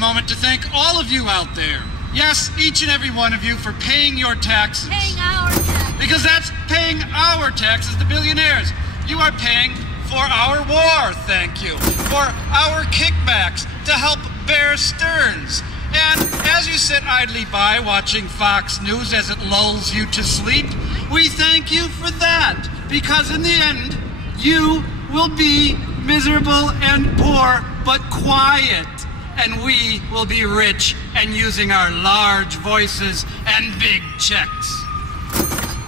moment to thank all of you out there. Yes, each and every one of you for paying your taxes. Paying our taxes. Because that's paying our taxes, the billionaires. You are paying for our war, thank you. For our kickbacks to help Bear Stearns. And as you sit idly by watching Fox News as it lulls you to sleep, we thank you for that. Because in the end, you will be miserable and poor, but quiet. And we will be rich and using our large voices and big checks.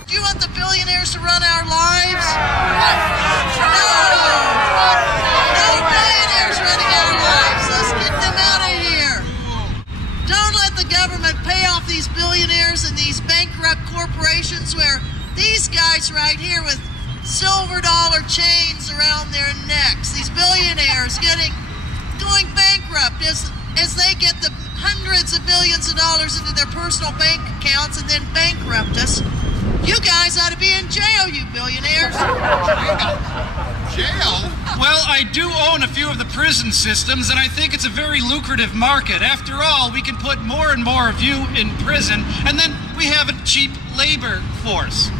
Do you want the billionaires to run our lives? No! No billionaires running our lives. Let's get them out of here. Don't let the government pay off these billionaires and these bankrupt corporations where these guys right here with silver dollar chains around their necks, these billionaires going bankrupt as they get the hundreds of millions of dollars into their personal bank accounts and then bankrupt us. You guys ought to be in jail, you billionaires. Jail? Well, I do own a few of the prison systems, and I think it's a very lucrative market. After all, we can put more and more of you in prison, and then we have a cheap labor force.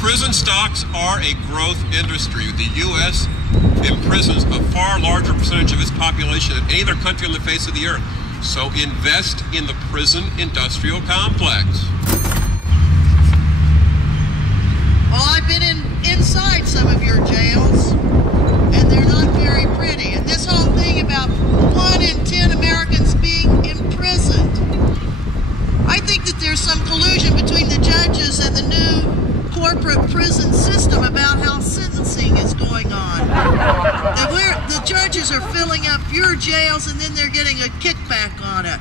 Prison stocks are a growth industry. The U.S. imprisons a far larger percentage of its population than any other country on the face of the earth. So invest in the prison industrial complex. Well, I've been inside some of your jails, and they're not very pretty. And this whole thing about 1 in 10 Americans being imprisoned, I think that there's some collusion between the judges and the new corporate prison system about how sentencing is going on. The judges are filling up your jails and then they're getting a kickback on it.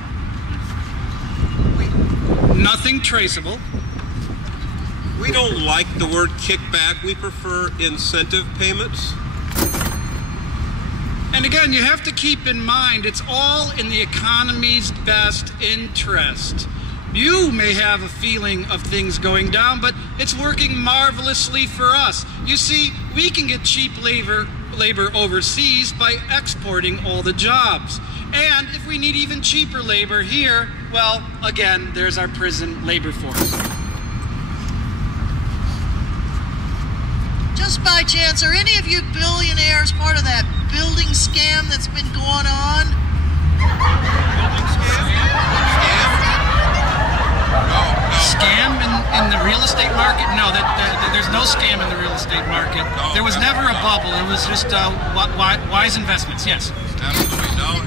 Nothing traceable. We don't like the word kickback. We prefer incentive payments. And again, you have to keep in mind, it's all in the economy's best interest. You may have a feeling of things going down, but it's working marvelously for us. You see, we can get cheap labor overseas by exporting all the jobs. And if we need even cheaper labor here, well, again, there's our prison labor force. Just by chance, are any of you billionaires part of that building scam that's been going on? Building scam? No. Scam in the real estate market? No, there's no scam in the real estate market. No, there was never a bubble. It was just wise investments, yes. Absolutely. No.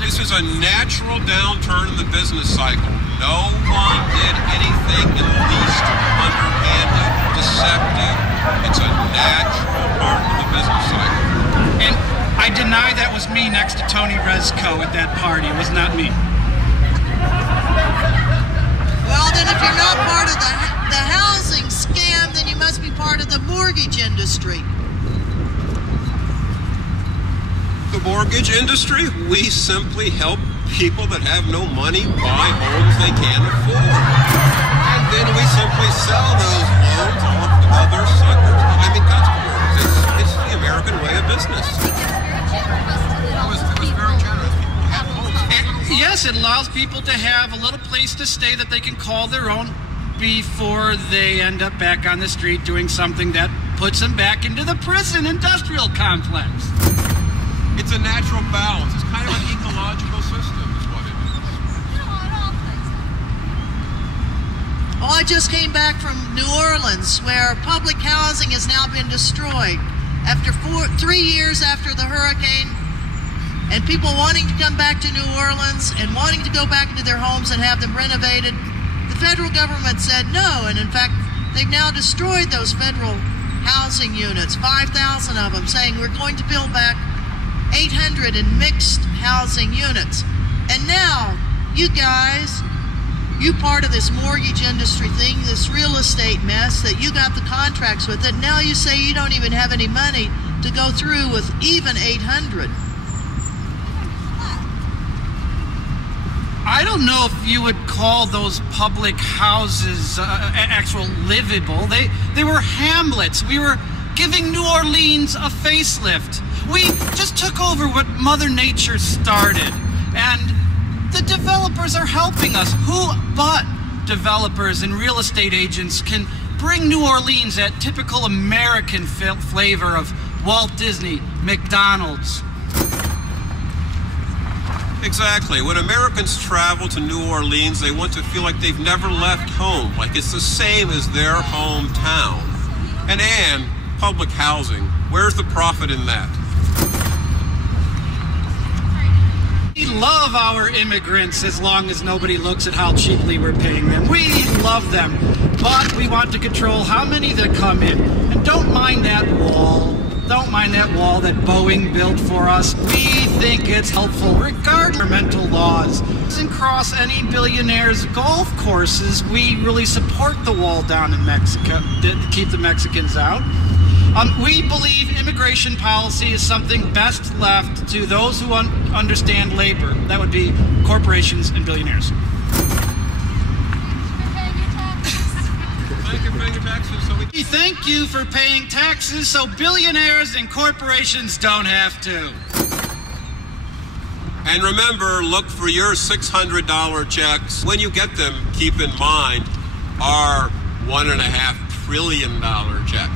This is a natural downturn in the business cycle. No one did anything in the least underhanded, deceptive. It's a natural part of the business cycle. And I deny that was me next to Tony Rezko at that party. It was not me. Well, then if you're not part of the housing scam, then you must be part of the mortgage industry. The mortgage industry, we simply help people that have no money buy homes they can't afford. And then we simply sell those loans off to other suckers. I mean, customers. It's the American way of business. It was very generous. People have homes. Yes, it allows people to have a little place to stay that they can call their own before they end up back on the street doing something that puts them back into the prison industrial complex. It's a natural balance. It's kind of an ecological system is what it is. Well, I just came back from New Orleans where public housing has now been destroyed after 3 years after the hurricane, and people wanting to come back to New Orleans and wanting to go back into their homes and have them renovated. The federal government said no, and in fact, they've now destroyed those federal housing units, 5,000 of them, saying we're going to build back 800 in mixed housing units. And now, you guys, you part of this mortgage industry thing, this real estate mess that you got the contracts with it, now you say you don't even have any money to go through with even 800. I don't know if you would call those public houses actual livable. They were hamlets. We were giving New Orleans a facelift. We just took over what Mother Nature started, and the developers are helping us. Who but developers and real estate agents can bring New Orleans that typical American flavor of Walt Disney, McDonald's? Exactly. When Americans travel to New Orleans, they want to feel like they've never left home, like it's the same as their hometown. And public housing, where's the profit in that? We love our immigrants as long as nobody looks at how cheaply we're paying them. We love them, but we want to control how many that come in. And don't mind that wall. Don't mind that wall that Boeing built for us. We think it's helpful regardless of mental laws. It doesn't cross any billionaires' golf courses. We really support the wall down in Mexico to keep the Mexicans out. We believe immigration policy is something best left to those who understand labor. That would be corporations and billionaires. We thank you for paying taxes so billionaires and corporations don't have to. And remember, look for your $600 checks. When you get them, keep in mind our $1.5 trillion check.